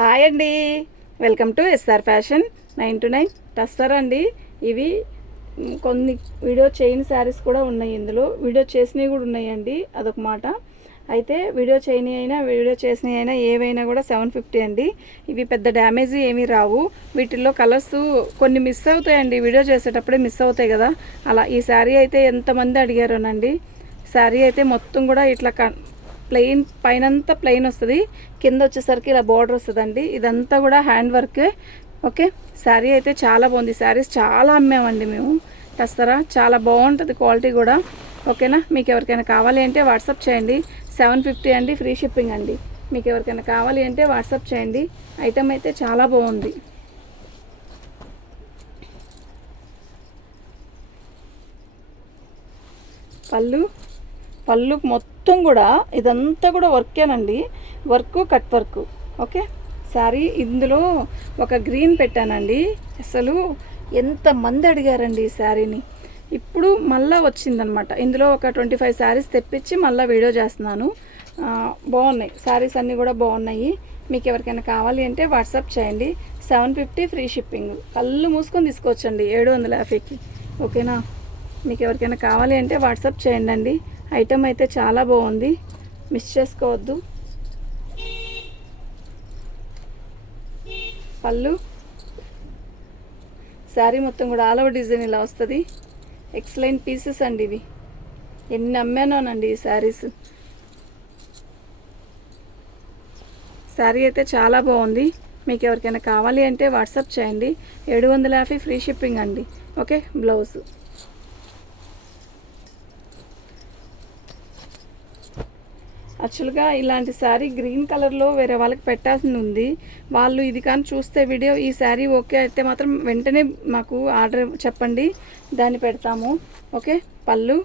Hi అండి. Welcome to SR fashion. Nine two nine. Tussar అండి. ఇవి కొన్ని వీడియో చైన్ శారీస్ కూడా ఉన్నాయి ఇందులో. వీడియో చేసినవి కూడా ఉన్నాయండి. అదొక మాట. అయితే వీడియో చేయని అయినా వీడియో చేసినవి అయినా ఏవైనా కూడా సెవెన్ ఫిఫ్టీ అండి. ఇవి పెద్ద డ్యామేజ్ ఏమీ రావు. వీటిల్లో కలర్స్ కొన్ని మిస్ అవుతాయండి. వీడియో చేసేటప్పుడే మిస్ అవుతాయి కదా. అలా ఈ శారీ అయితే ఎంతమంది అడిగారోనండి. శారీ అయితే మొత్తం కూడా ఇట్లా ప్లెయిన్ ప్లెయిన్ పైనంతా ప్లెయిన్ వస్తుంది. కింద వచ్చేసరికి ఇలా బార్డర్ వస్తుందండి. ఇదంతా కూడా హ్యాండ్ వర్కే. ఓకే? శారీ అయితే చాలా బాగుంది. శారీస్ చాలా అమ్మామండి మేము. తెస్తారా చాలా బాగుంటుంది క్వాలిటీ కూడా. ఓకేనా? మీకు ఎవరికైనా కావాలి అంటే వాట్సాప్ చేయండి. సెవెన్ ఫిఫ్టీ అండి ఫ్రీ షిప్పింగ్ అండి. మీకు ఎవరికైనా కావాలి అంటే వాట్సాప్ చేయండి. ఐటమ్ అయితే చాలా బాగుంది. పళ్ళు? పళ్ళు మొత్తం మొత్తం కూడా ఇదంతా కూడా వర్కేనండి. Work cut work. Okay? Sari ఇందులో ఒక గ్రీన్ పెట్టానండి. అసలు ఎంతమంది అడిగారండి ఈ శారీని ఇప్పుడు మళ్ళీ వచ్చిందనమాట. ఇందులో ఒక ట్వంటీ ఫైవ్ శారీస్ తెప్పించి మళ్ళీ వీడియో చేస్తున్నాను. బాగున్నాయి. శారీస్ అన్నీ కూడా బాగున్నాయి. మీకు ఎవరికైనా కావాలి అంటే వాట్సాప్ చేయండి. Seven fifty free shipping. కళ్ళు మూసుకొని తీసుకోవచ్చండి. ఏడు వందల యాభైకి. ఓకేనా? మీకు ఎవరికైనా కావాలి అంటే వాట్సాప్ చేయండి అండి ఐటమ్ అయితే చాలా బాగుంది. మిస్ చేసుకోవద్దు. పళ్ళు. శారీ మొత్తం కూడా ఆల్ ఓవర్ డిజైన్ ఇలా వస్తుంది. ఎక్సలెంట్ పీసెస్ అండి ఇవి. ఎన్ని అమ్మానోనండి ఈ శారీస్. శారీ అయితే చాలా బాగుంది. మీకు ఎవరికైనా కావాలి అంటే వాట్సాప్ చేయండి. ఏడు వందల యాభై ఫ్రీ షిప్పింగ్ అండి. ఓకే బ్లౌజ్ యాక్చువల్గా ఇలాంటి శారీ గ్రీన్ కలర్లో వేరే వాళ్ళకి పెట్టాల్సి ఉంది. వాళ్ళు ఇది కానీ చూస్తే వీడియో ఈ శారీ ఓకే అయితే మాత్రం వెంటనే మాకు ఆర్డర్ చెప్పండి. దాన్ని పెడతాము. ఓకే? పళ్ళు.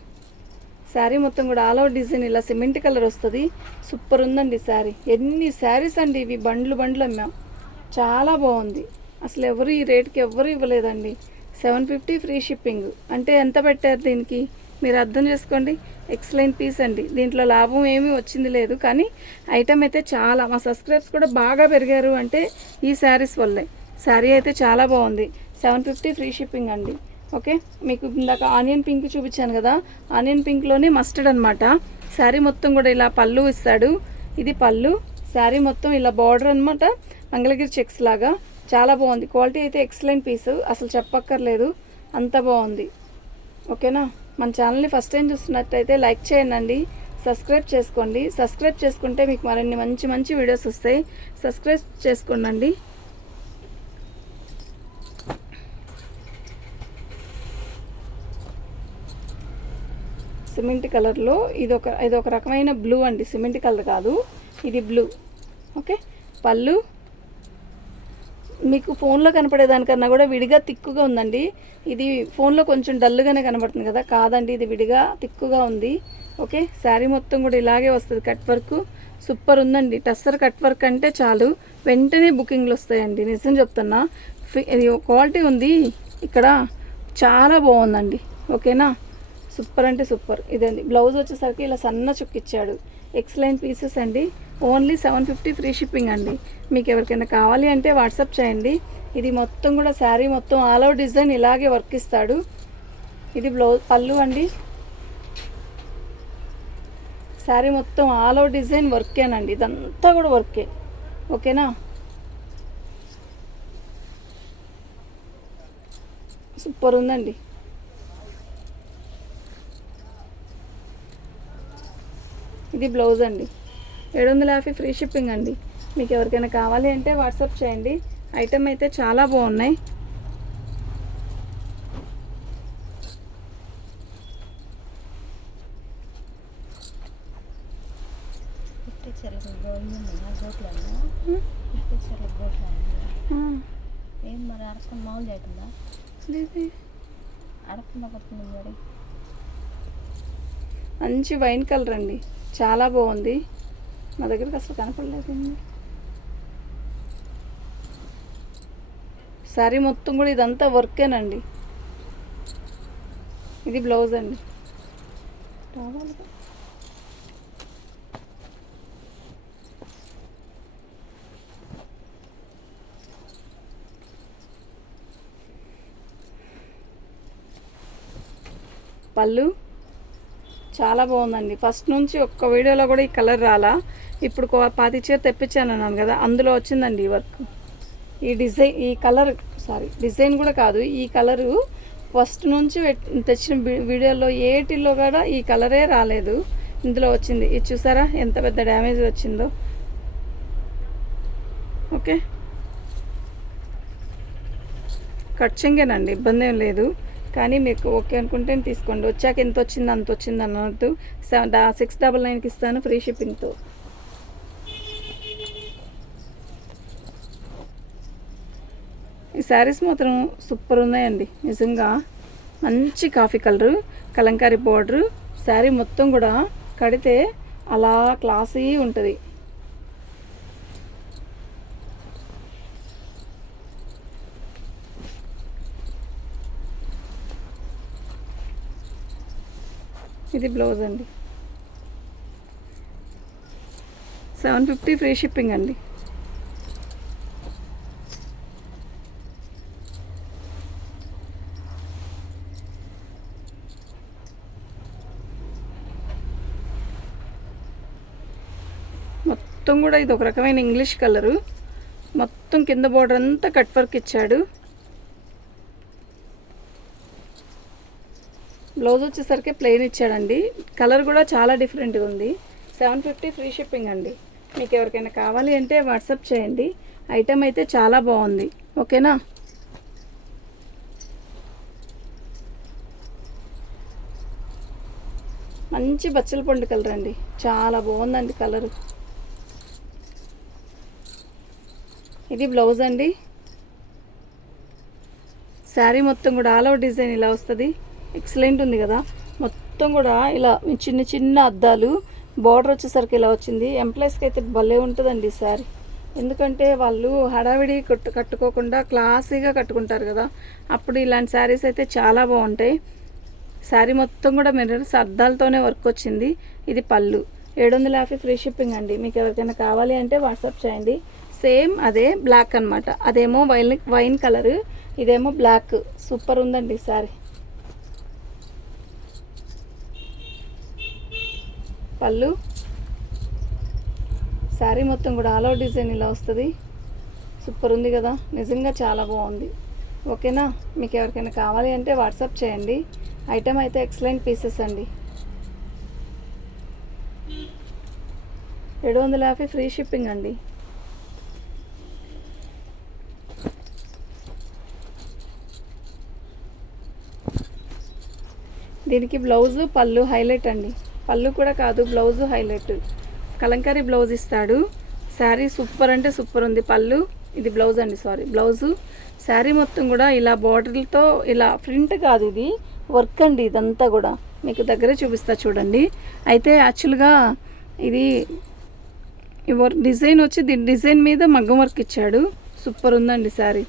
శారీ మొత్తం కూడా ఆల్ అవుట్ డిజైన్ ఇలా సిమెంట్ కలర్ వస్తుంది. సూపర్ ఉందండి శారీ. ఎన్ని శారీస్ అండి ఇవి? బండ్లు బండ్లు అమ్మాం. చాలా బాగుంది. అసలు ఎవరు ఈ రేట్కి ఎవరు ఇవ్వలేదండి. Seven fifty free shipping. అంటే ఎంత పెట్టారు దీనికి? మీరు అర్థం చేసుకోండి. ఎక్సలెంట్ పీస్ అండి. దీంట్లో లాభం ఏమీ వచ్చింది లేదు. కానీ ఐటమ్ అయితే చాలా మా సబ్స్క్రైబ్స్ కూడా బాగా పెరిగారు అంటే ఈ శారీస్ వల్లే. శారీ అయితే చాలా బాగుంది. సెవెన్ ఫిఫ్టీ ఫ్రీ షిప్పింగ్ అండి. ఓకే? మీకు ఇందాక ఆనియన్ పింక్ చూపించాను కదా. ఆనియన్ పింక్లోనే మస్టర్డ్ అనమాట శారీ మొత్తం కూడా ఇలా పళ్ళు ఇస్తాడు. ఇది పళ్ళు. శారీ మొత్తం ఇలా బార్డర్ అనమాట మంగళగిరి చెక్స్ లాగా. చాలా బాగుంది. క్వాలిటీ అయితే ఎక్సలెంట్ పీస్ అసలు చెప్పక్కర్లేదు. అంత బాగుంది. ఓకేనా? మన ఛానల్ని ఫస్ట్ టైం చూస్తున్నట్టయితే లైక్ చేయండి సబ్స్క్రైబ్ చేసుకోండి. సబ్స్క్రైబ్ చేసుకుంటే మీకు మరిన్ని మంచి మంచి వీడియోస్ వస్తాయి. సబ్స్క్రైబ్ చేసుకోండి. సిమెంట్ కలర్లో ఇది ఒక ఇది ఒక రకమైన బ్లూ అండి. సిమెంట్ కలర్ కాదు. ఇది బ్లూ. ఓకే? పళ్ళు మీకు ఫోన్లో కనపడేదానికన్నా కూడా విడిగా తిక్కుగా ఉందండి. ఇది ఫోన్లో కొంచెం డల్గానే కనబడుతుంది కదా. కాదండి ఇది విడిగా తిక్కుగా ఉంది. ఓకే శారీ మొత్తం కూడా ఇలాగే వస్తుంది కట్ వర్క్. సూపర్ ఉందండి. టస్సర్ కట్ వర్క్ అంటే చాలు. వెంటనే బుకింగ్లు వస్తాయండి. నిజం చెప్తున్నా. ఇది క్వాలిటీ ఉంది. ఇక్కడ చాలా బాగుందండి. ఓకేనా? సూపర్ అంటే సూపర్. ఇదండి. బ్లౌజ్ వచ్చేసరికి ఇలా సన్న చుక్క ఇచ్చాడు ఎక్సలెంట్ పీసెస్ అండి. Only seven fifty free shipping అండి. మీకు ఎవరికైనా కావాలి అంటే వాట్సాప్ చేయండి. ఇది మొత్తం కూడా శారీ మొత్తం ఆల్ అవుట్ డిజైన్ ఇలాగే వర్క్ ఇస్తాడు. ఇది బ్లౌజ్ పళ్ళు అండి. శారీ మొత్తం ఆల్ అవుట్ డిజైన్ వర్కేనండి ఇదంతా కూడా వర్కే ఓకేనా సూపర్ ఉందండి. ఇది బ్లౌజ్ అండి. ఏడు వందల యాభై ఫ్రీ షిప్పింగ్ అండి. మీకు ఎవరికైనా కావాలి అంటే వాట్సాప్ చేయండి. ఐటమ్ అయితే చాలా బాగున్నాయి. ఏం మామూలు పడుతుంది మరి. మంచి వైన్ కలర్ అండి. చాలా బాగుంది. నా దగ్గరికి అసలు కనపడలేదండి. శారీ మొత్తం కూడా ఇదంతా వర్కేనండి. ఇది బ్లౌజ్ అండి. రావాలి పళ్ళు? చాలా బాగుందండి. ఫస్ట్ నుంచి ఒక్క వీడియోలో కూడా ఈ కలర్ రాలా. ఇప్పుడు పాతి చీర తెప్పించాను అన్నాను కదా అందులో వచ్చిందండి ఈ వర్క్. ఈ డిజైన్ ఈ కలర్ సారీ డిజైన్ కూడా కాదు ఈ కలరు ఫస్ట్ నుంచి తెచ్చిన వీడియోలో ఏటిల్లో కూడా ఈ కలరే రాలేదు. ఇందులో వచ్చింది. ఇది చూసారా? ఎంత పెద్ద డ్యామేజ్ వచ్చిందో. ఓకే. ఖర్చంగానండి ఇబ్బంది ఏం లేదు. కానీ మీకు ఓకే అనుకుంటే తీసుకోండి. వచ్చాక ఎంత వచ్చింది అంత వచ్చింది అన్నట్టు సిక్స్ డబల్ నైన్కి ఇస్తాను ఫ్రీ షిప్పింగ్తో. ఈ శారీస్ మాత్రం సూపర్ ఉన్నాయండి. నిజంగా మంచి coffee colour kalamkari border sari మొత్తం కూడా కడితే అలా క్లాసీ ఉంటుంది. ఇది బ్లౌజ్ అండి. సెవెన్ ఫిఫ్టీ ఫ్రీ షిప్పింగ్ అండి. మొత్తం కూడా ఇది ఒక రకమైన ఇంగ్లీష్ కలరు. మొత్తం కింద బోర్డర్ అంతా కట్ వర్క్ ఇచ్చాడు. బ్లౌజ్ వచ్చేసరికి ప్లెయిన్ ఇచ్చాడండి. కలర్ కూడా చాలా డిఫరెంట్గా ఉంది. సెవెన్ ఫిఫ్టీ ఫ్రీ షిప్పింగ్ అండి. మీకు ఎవరికైనా కావాలి అంటే వాట్సాప్ చేయండి. ఐటమ్ అయితే చాలా బాగుంది. ఓకేనా మంచి బచ్చల పండు కలర్ అండి. చాలా బాగుందండి కలరు ఇది బ్లౌజ్ అండి. శారీ మొత్తం కూడా ఆల్ అవుట్ డిజైన్ ఇలా వస్తుంది. ఎక్సలెంట్ ఉంది కదా. మొత్తం కూడా ఇలా చిన్న చిన్న అద్దాలు బార్డర్ వచ్చేసరికి ఇలా వచ్చింది. ఎంప్లాయీస్కి అయితే భలే ఉంటుందండి ఈ ఎందుకంటే వాళ్ళు హడావిడి కట్టు కట్టుకోకుండా క్లాసీగా కట్టుకుంటారు కదా. అప్పుడు ఇలాంటి శారీస్ అయితే చాలా బాగుంటాయి. శారీ మొత్తం కూడా మిర్రర్స్ అద్దాలతోనే వర్క్ వచ్చింది. ఇది పళ్ళు. ఏడు వందల యాభై ఫ్రీ షిప్పింగ్ అండి. మీకు ఎవరికైనా కావాలి అంటే వాట్సాప్ చేయండి. సేమ్ అదే బ్లాక్ అన్నమాట. అదేమో వైన్ వైన్ కలర్. ఇదేమో బ్లాక్. సూపర్ ఉందండి సారీ. పళ్ళు. శారీ మొత్తం కూడా ఆల్ అవుట్ డిజైన్ ఇలా వస్తుంది. సూపర్ ఉంది కదా. నిజంగా చాలా బాగుంది. ఓకేనా? మీకు ఎవరికైనా కావాలి అంటే వాట్సాప్ చేయండి. ఐటమ్ అయితే ఎక్సలెంట్ పీసెస్ అండి. ఏడు వందల యాభై ఫ్రీ షిప్పింగ్ అండి. దీనికి బ్లౌజు పళ్ళు హైలైట్ అండి. పళ్ళు కూడా కాదు బ్లౌజ్ హైలైట్ కలంకారీ బ్లౌజ్ ఇస్తాడు. శారీ సూపర్ అంటే సూపర్ ఉంది. పళ్ళు ఇది బ్లౌజ్ అండి సారీ బ్లౌజు శారీ మొత్తం కూడా ఇలా బార్డర్లతో ఇలా ప్రింట్ కాదు ఇది. వర్క్ అండి ఇదంతా కూడా. మీకు దగ్గరే చూపిస్తా చూడండి. అయితే యాక్చువల్గా ఇది డిజైన్ వచ్చి దీని డిజైన్ మీద మగ్గం వర్క్ ఇచ్చాడు. సూపర్ ఉందండి శారీ.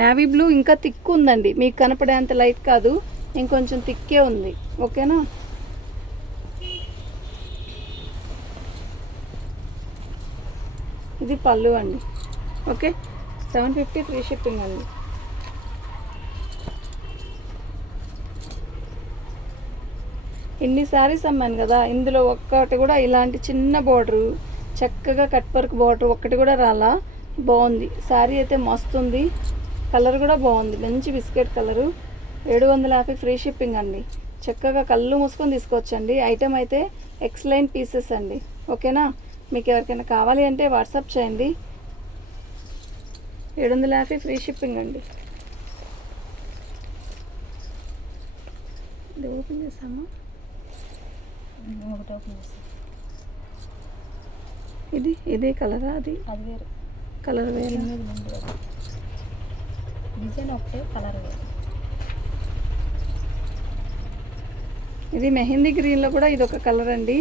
నావీ బ్లూ ఇంకా థిక్ ఉందండి. మీకు కనపడేంత లైట్ కాదు. ఇంకొంచెం థిక్కే ఉంది. ఓకేనా ఇది పళ్ళు అండి. Okay? Seven fifty free shipping అండి. ఇన్ని శారీస్ అమ్మాను కదా ఇందులో ఒక్కటి కూడా ఇలాంటి చిన్న బార్డరు చక్కగా కట్ వర్క్ బార్డర్ ఒక్కటి కూడా రాలా. బాగుంది. శారీ అయితే మస్తుంది కలర్ కూడా బాగుంది. మంచి బిస్కెట్ కలరు. ఏడు వందల యాభై ఫ్రీ షిప్పింగ్ అండి. చక్కగా కళ్ళు మూసుకొని తీసుకోవచ్చండి. ఐటెం అయితే ఎక్స్లైన్ పీసెస్ అండి. ఓకేనా? మీకు ఎవరికైనా కావాలి అంటే వాట్సాప్ చేయండి. ఏడు వందల యాభై ఫ్రీ షిప్పింగ్ అండి. ఇది ఓపెన్ చేసామా ఒకటి ఓపెన్ చేస్తాను ఇది? ఇదే కలరా అది? అది వేరు. కలర్ వేరే. డిజైన్ ఒకటే కలర్ వేరు. ఇది మెహందీ గ్రీన్లో కూడా ఇది ఒక కలర్ అండి.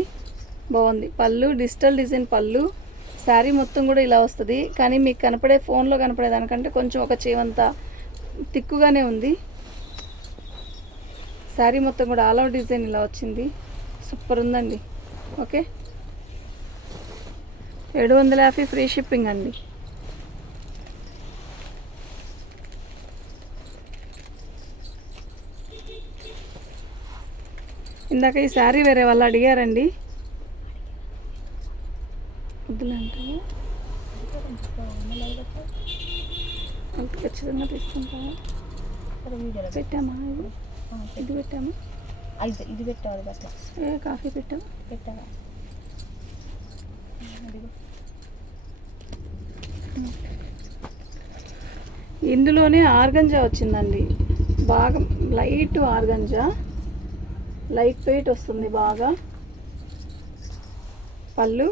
బాగుంది. పళ్ళు డిజిటల్ డిజైన్ పళ్ళు. శారీ మొత్తం కూడా ఇలా వస్తుంది. కానీ మీకు కనపడే ఫోన్లో కనపడే దానికంటే కొంచెం ఒక చేవంత తిక్కుగానే ఉంది. శారీ మొత్తం కూడా ఆల్ అవుట్ డిజైన్ ఇలా వచ్చింది. సూపర్ ఉందండి. ఓకే. ఏడు వందల యాభై ఫ్రీ షిప్పింగ్ అండి. ఇందాక ఈ శారీ వేరే వాళ్ళు అడిగారండి. వద్దులే అంటావా అంత ఖచ్చితంగా తీసుకుంటావా? పెట్టామా ఇది? ఇది పెట్టామా? ఇది ఇది పెట్టాలి ఏ కాఫీ పెట్టావా? అదిగో ఇందులోనే ఆర్గంజా వచ్చిందండి. బాగా లైట్ ఆర్గంజా. లైట్ వెయిట్ వస్తుంది బాగా. పళ్ళు.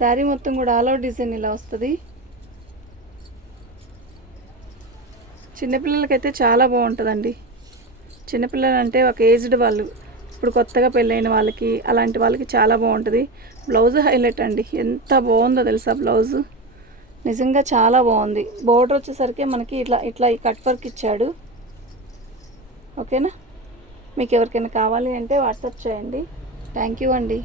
శారీ మొత్తం కూడా ఆల్ అవుట్ డిజైన్ ఇలా వస్తుంది. చిన్నపిల్లలకైతే చాలా బాగుంటుందండి. చిన్నపిల్లలు అంటే ఒక ఏజ్డ్ వాళ్ళు ఇప్పుడు కొత్తగా పెళ్ళైన వాళ్ళకి అలాంటి వాళ్ళకి చాలా బాగుంటుంది. బ్లౌజ్ హైలైట్ అండి. ఎంత బాగుందో తెలుసా బ్లౌజ్? నిజంగా చాలా బాగుంది. బోర్డర్ వచ్చేసరికి మనకి ఇట్లా ఇట్లా ఈ కట్ వర్క్ ఇచ్చాడు. ఓకేనా? మీకు ఎవరికైనా కావాలి అంటే వాట్సాప్ చేయండి. థ్యాంక్ యూ అండి.